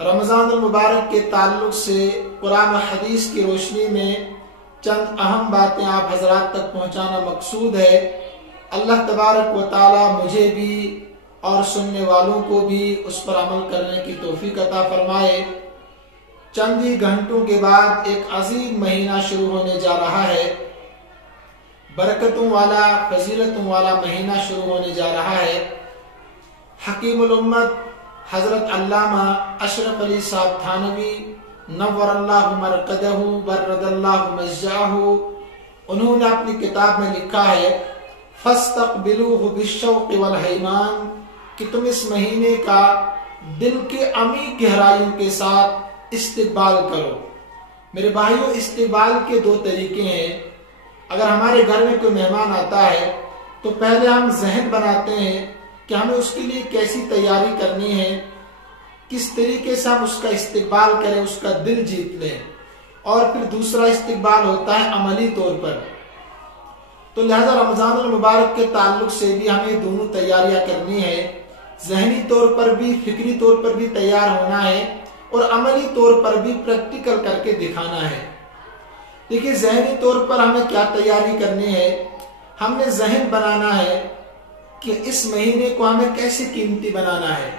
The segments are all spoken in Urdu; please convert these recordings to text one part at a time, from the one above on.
رمضان المبارک کے تعلق سے قرآن و حدیث کی روشنی میں چند اہم باتیں آپ حضرات تک پہنچانا مقصود ہے۔ اللہ تبارک و تعالی مجھے بھی اور سننے والوں کو بھی اس پر عمل کرنے کی توفیق عطا فرمائے۔ چند ہی گھنٹوں کے بعد ایک عظیم مہینہ شروع ہونے جا رہا ہے، برکتوں والا فضیلتوں والا مہینہ شروع ہونے جا رہا ہے۔ حکیم الامت حضرت علامہ اشرف علی صاحب تھانوی نور اللہ مرقدہ برد اللہ مضجعہ، انہوں نے اپنی کتاب میں لکھا ہے فاستقبلوہ بالشوق والحیمان، کہ تم اس مہینے کا دل کے عمیق گہرائیوں کے ساتھ استقبال کرو۔ میرے بھائیوں، استقبال کے دو طریقے ہیں۔ اگر ہمارے گھر میں کوئی مہمان آتا ہے تو پہلے ہم ذہن بناتے ہیں کہ ہمیں اس کے لیے کیسی تیاری کرنی ہے، کس طریقے سے ہم اس کا استقبال کریں، اس کا دل جیت لیں۔ اور پھر دوسرا استقبال ہوتا ہے عملی طور پر۔ تو لہذا رمضان المبارک کے تعلق سے بھی ہمیں دونوں تیاریاں کرنی ہے، ذہنی طور پر بھی فکری طور پر بھی تیار ہونا ہے اور عملی طور پر بھی پریکٹیکل کر کے دکھانا ہے۔ دیکھیے، ذہنی طور پر ہمیں کیا تیاری کرنی ہے؟ ہم نے ذہن بنانا ہے کہ اس مہینے کو ہمیں کیسے قیمتی بنانا ہے،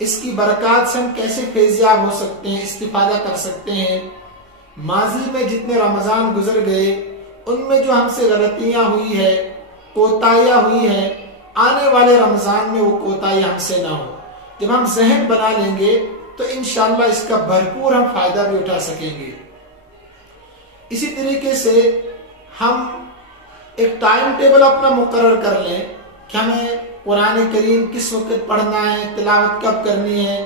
اس کی برکات سے ہم کیسے فیضیاب ہو سکتے ہیں، استفادہ کر سکتے ہیں۔ ماضی میں جتنے رمضان گزر گئے ان میں جو ہم سے غلطیاں ہوئی ہے، کوتاہیاں ہوئی ہیں، آنے والے رمضان میں وہ کوتاہی ہم سے نہ ہو۔ جب ہم ذہن بنا لیں گے تو انشاءاللہ اس کا بھرپور ہم فائدہ بھی اٹھا سکیں گے۔ اسی طریقے سے ہم ایک ٹائم ٹیبل اپنا مقرر کر لیں کہ ہمیں قرآن کریم کس وقت پڑھنا ہے، تلاوت کب کرنی ہے،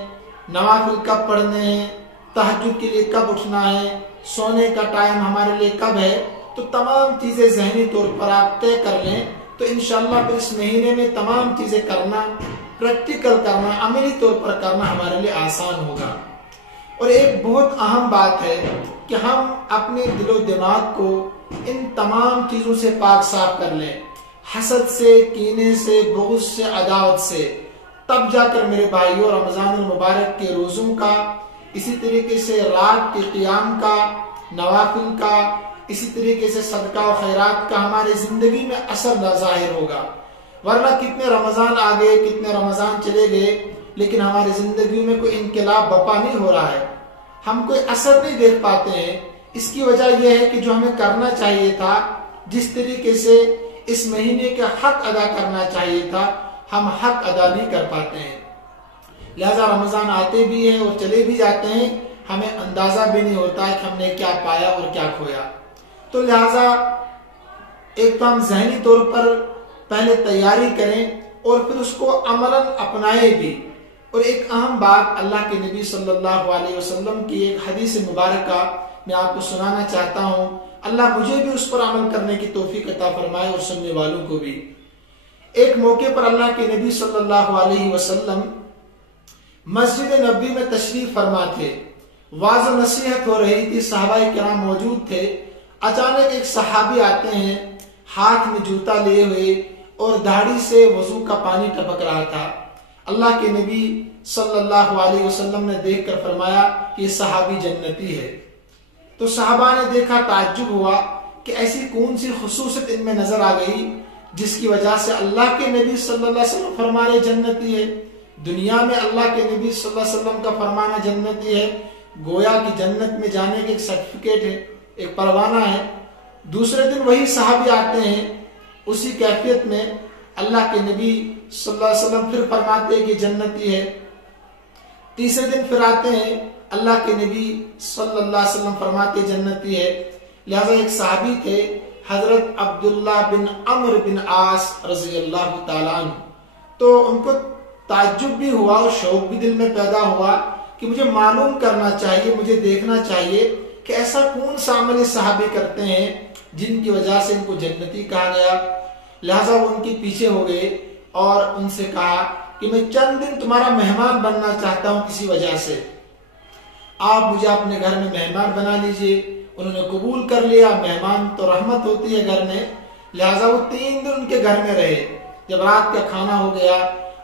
نوافل کب پڑھنے ہیں، تہجد کے لیے کب اٹھنا ہے، سونے کا ٹائم ہمارے لیے کب ہے۔ تو تمام چیزیں ذہنی طور پر آپ طے کر لیں تو انشاءاللہ پھر اس مہینے میں تمام چیزیں کرنا، پریکٹیکل کرنا، عملی طور پر کرنا ہمارے لیے آسان ہوگا۔ اور ایک بہت اہم بات ہے کہ ہم اپنے دل و دماغ کو ان تمام چیزوں سے پاک صاف کر لیں، حسد سے، کینے سے، بغض سے، عداوت سے۔ تب جا کر میرے بھائیوں رمضان المبارک کے روزوں کا، اسی طریقے سے رات کے قیام کا، نوافل کا، اسی طریقے سے صدقہ و خیرات کا ہماری زندگی میں اثر ظاہر ہوگا۔ ورنہ کتنے رمضان آ گئے، کتنے رمضان چلے گئے، لیکن ہماری زندگیوں میں کوئی انقلاب بپا نہیں ہو رہا ہے، ہم کوئی اثر نہیں دیکھ پاتے ہیں۔ اس کی وجہ یہ ہے کہ جو ہمیں کرنا چاہیے تھا، جس طریقے سے اس مہینے کا حق ادا کرنا چاہیے تھا، ہم حق ادا نہیں کر پاتے ہیں۔ لہذا رمضان آتے بھی ہیں اور چلے بھی جاتے ہیں، ہمیں اندازہ بھی نہیں ہوتا ہے کہ ہم نے کیا پایا اور کیا کھویا۔ تو لہذا ایک تو ہم ذہنی طور پر پہلے تیاری کریں اور پھر اس کو عملاً اپنائیں بھی۔ اور ایک اہم بات اللہ کے نبی صلی اللہ علیہ وسلم کی ایک حدیث مبارکہ میں آپ کو سنانا چاہتا ہوں، اللہ مجھے بھی اس پر عمل کرنے کی توفیق عطا فرمائے اور سننے والوں کو بھی۔ ایک موقع پر اللہ کے نبی صلی اللہ علیہ وسلم مسجد نبی میں تشریف فرما تھے، واعظ و نصیحت ہو رہی تھی، صحابہ کرام موجود تھے۔ اچانک ایک صحابی آتے ہیں ہاتھ میں جوتا لیے ہوئے اور داڑھی سے وضو کا پانی ٹپک رہا تھا۔ اللہ کے نبی صلی اللہ علیہ وسلم نے دیکھ کر فرمایا کہ یہ صحابی جنتی ہے۔ تو صحابہ نے دیکھا، تعجب ہوا کہ ایسی کون سی خصوصیت ان میں نظر آ گئی جس کی وجہ سے اللہ کے نبی صلی اللہ علیہ وسلم فرما رہے جنتی ہے۔ دنیا میں اللہ کے نبی صلی اللہ علیہ وسلم کا فرمانا جنتی ہے، گویا کہ جنت میں جانے کے ایک سرٹیفکیٹ ہے، ایک پروانہ ہے۔ دوسرے دن وہی صحابی آتے ہیں اسی کیفیت میں، اللہ کے نبی صلی اللہ علیہ وسلم پھر فرماتے ہیں کہ جنتی ہے۔ تیسرے دن پھر آتے ہیں، اللہ کے نبی صلی اللہ علیہ وسلم فرماتے جنتی ہے۔ لہذا ایک صحابی تھے حضرت عبداللہ بن عمرو بن عاص رضی اللہ تعالیٰ عنہ، تو ان کو تعجب بھی ہوا اور شوق بھی دل میں پیدا ہوا کہ مجھے معلوم کرنا چاہیے، مجھے دیکھنا چاہیے کہ ایسا کون سا عمل صحابی کرتے ہیں جن کی وجہ سے ان کو جنتی کہا گیا۔ لہذا وہ ان کے پیچھے ہو گئے اور ان سے کہا کہ میں چند دن تمہارا مہمان بننا چاہتا ہوں کسی وجہ سے، آپ مجھے اپنے گھر میں مہمان بنا لیجئے۔ انہوں نے قبول کر لیا، مہمان تو رحمت ہوتی ہے گھر میں، لہذا وہ 3 دن ان کے گھر میں رہے۔ جب رات کا کھانا ہو گیا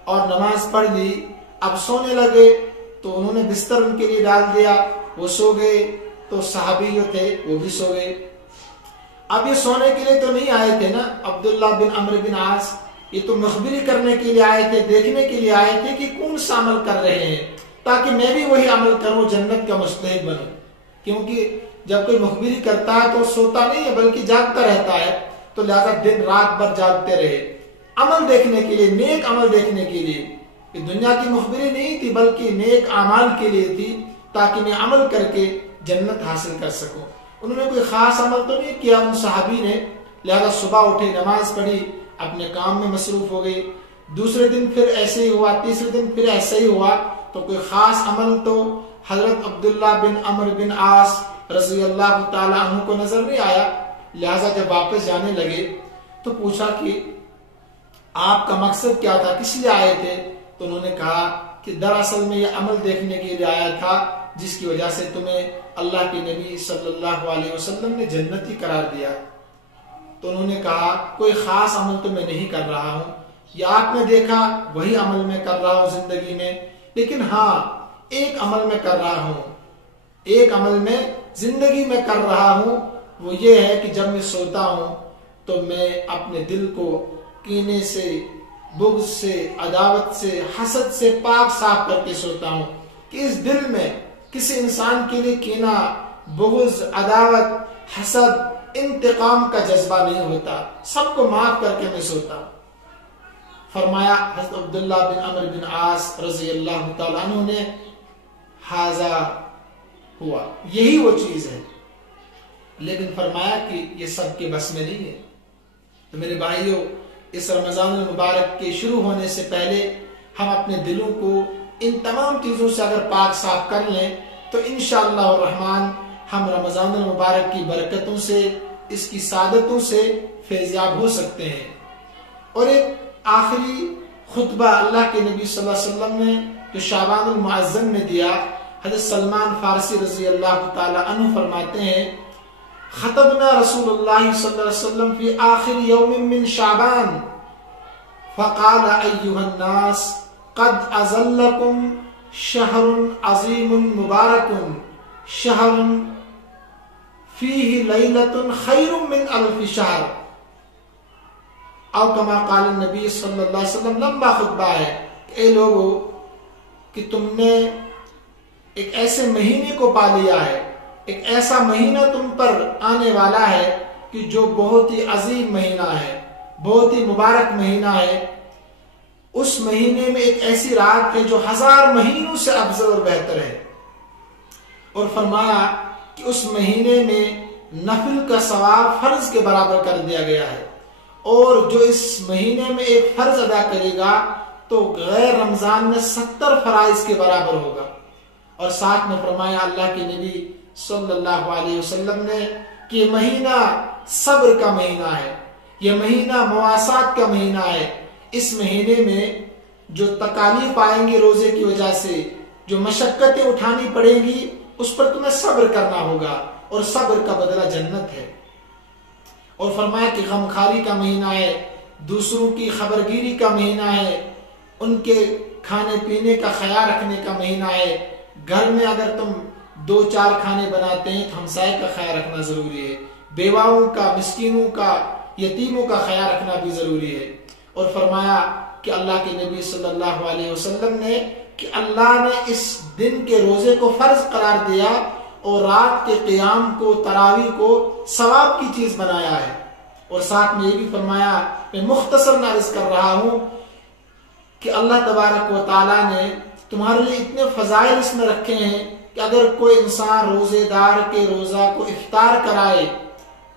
اور نماز پڑھ لی، اب سونے لگے تو انہوں نے بستر ان کے لیے ڈال دیا، وہ سو گئے، تو صحابی جو تھے وہ بھی سو گئے۔ اب یہ سونے کے لیے تو نہیں آئے تھے نا، عبداللہ بن عمرو بن عاص، یہ تو مخبری کرنے کے لیے آئے تھے، دیکھنے کے لیے آئے تھے کہ کون سا عمل کر رہے ہیں تاکہ میں بھی وہی عمل کروں، جنت کا مستحق بنوں۔ کیونکہ جب کوئی مخبری کرتا ہے تو سوتا نہیں ہے بلکہ جاگتا رہتا ہے، تو لہذا دن رات بھر جاگتے رہے عمل دیکھنے کے لیے، نیک عمل دیکھنے کے لیے۔ یہ دنیا کی مخبری نہیں تھی بلکہ نیک اعمال کے لیے تھی، تاکہ میں عمل کر کے جنت حاصل کر سکوں۔ انہوں نے کوئی خاص عمل تو نہیں کیا ان صحابی نے، لہذا صبح اٹھے، نماز پڑھی، اپنے کام میں مصروف ہو گئی۔ دوسرے دن پھر ایسے ہی ہوا، تیسرے دن پھر ایسا ہی ہوا، تو کوئی خاص عمل تو حضرت عبداللہ بن عمرو بن عاص رضی اللہ تعالیٰ عنہ کو نظر نہیں آیا۔ لہذا جب واپس جانے لگے تو پوچھا کہ آپ کا مقصد کیا تھا، کس لیے آئے تھے؟ تو انہوں نے کہا کہ دراصل میں یہ عمل دیکھنے کے لیے آیا تھا جس کی وجہ سے تمہیں اللہ کے نبی صلی اللہ علیہ وسلم نے جنتی قرار دیا۔ تو انہوں نے کہا کوئی خاص عمل تو میں نہیں کر رہا ہوں، یہ آپ نے دیکھا وہی عمل میں کر رہا ہوں زندگی میں، لیکن ہاں ایک عمل میں کر رہا ہوں، ایک عمل میں زندگی میں کر رہا ہوں، وہ یہ ہے کہ جب میں سوتا ہوں تو میں اپنے دل کو کینے سے، بغض سے، عداوت سے، حسد سے پاک صاف کر کے سوتا ہوں، کہ اس دل میں کسی انسان کے لیے کینہ، بغض، عداوت، حسد، انتقام کا جذبہ نہیں ہوتا، سب کو معاف کر کے میں سوتا ہوں۔ فرمایا حضرت عبداللہ بن عمرو بن عاص رضی اللہ تعالیٰ عنہ نے حاضہ ہوا، یہی وہ چیز ہے، لیکن فرمایا کہ یہ سب کے بس میں نہیں ہے۔ تو میرے بھائیوں، اس رمضان المبارک کے شروع ہونے سے پہلے ہم اپنے دلوں کو ان تمام چیزوں سے اگر پاک صاف کر لیں تو انشاءاللہ الرحمن ہم رمضان المبارک کی برکتوں سے، اس کی سعادتوں سے فیضیاب ہو سکتے ہیں۔ اور ایک آخری خطبہ اللہ کے نبی صلی اللہ علیہ وسلم نے جو شعبان المعظم میں دیا، حضرت سلمان فارسی رضی اللہ تعالی عنہ فرماتے ہیں خطبنا رسول اللہ صلی اللہ علیہ وسلم فی آخر یوم من شعبان فقال ایها الناس قد ازلکم شہر عظیم مبارک شہر فیہ لیلۃ خیر من الف شہر، او کما قال النبی صلی اللہ علیہ وسلم۔ لمبا خطبہ ہے کہ اے لوگو کہ تم نے ایک ایسے مہینے کو پا لیا ہے، ایک ایسا مہینہ تم پر آنے والا ہے کہ جو بہت ہی عظیم مہینہ ہے، بہت ہی مبارک مہینہ ہے۔ اس مہینے میں ایک ایسی رات ہے جو 1000 مہینوں سے افضل اور بہتر ہے، اور فرمایا کہ اس مہینے میں نفل کا ثواب فرض کے برابر کر دیا گیا ہے، اور جو اس مہینے میں ایک فرض ادا کرے گا تو غیر رمضان میں 70 فرائض کے برابر ہوگا۔ اور ساتھ میں فرمایا اللہ کے نبی صلی اللہ علیہ وسلم نے کہ یہ مہینہ صبر کا مہینہ ہے، یہ مہینہ مواسات کا مہینہ ہے۔ اس مہینے میں جو تکالیف آئیں گی روزے کی وجہ سے، جو مشقتیں اٹھانی پڑیں گی، اس پر تمہیں صبر کرنا ہوگا، اور صبر کا بدلہ جنت ہے۔ اور فرمایا کہ غمخواری کا مہینہ ہے، دوسروں کی خبرگیری کا مہینہ ہے، ان کے کھانے پینے کا خیال رکھنے کا مہینہ ہے۔ گھر میں اگر تم 2-4 کھانے بناتے ہیں تو ہمسائے کا خیال رکھنا ضروری ہے، بیواؤں کا، مسکینوں کا، یتیموں کا خیال رکھنا بھی ضروری ہے۔ اور فرمایا کہ اللہ کے نبی صلی اللہ علیہ وسلم نے کہ اللہ نے اس دن کے روزے کو فرض قرار دیا اور رات کے قیام کو، تراویح کو ثواب کی چیز بنایا ہے۔ اور ساتھ میں یہ بھی فرمایا، میں مختصر عرض کر رہا ہوں کہ اللہ تبارک و تعالیٰ نے تمہارے لیے اتنے فضائل اس میں رکھے ہیں کہ اگر کوئی انسان روزے دار کے روزہ کو افطار کرائے،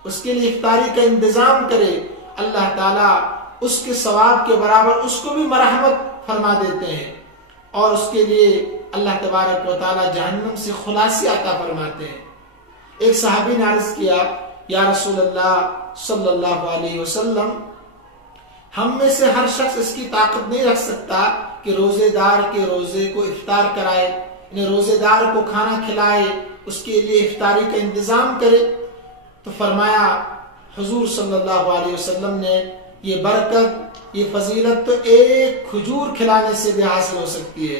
اس کے لیے افطاری کا انتظام کرے، اللہ تعالیٰ اس کے ثواب کے برابر اس کو بھی مرحمت فرما دیتے ہیں، اور اس کے لیے اللہ تبارک و تعالیٰ جہنم سے خلاصی عطا فرماتے ہیں۔ ایک صحابی نے عرض کیا یا رسول اللہ صلی اللہ علیہ وسلم، ہم میں سے ہر شخص اس کی طاقت نہیں رکھ سکتا کہ روزے دار کے روزے کو افطار کرائے، انہیں روزے دار کو کھانا کھلائے، اس کے لیے افطاری کا انتظام کرے۔ تو فرمایا حضور صلی اللہ علیہ وسلم نے یہ برکت، یہ فضیلت تو ایک کھجور کھلانے سے بھی حاصل ہو سکتی ہے،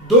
2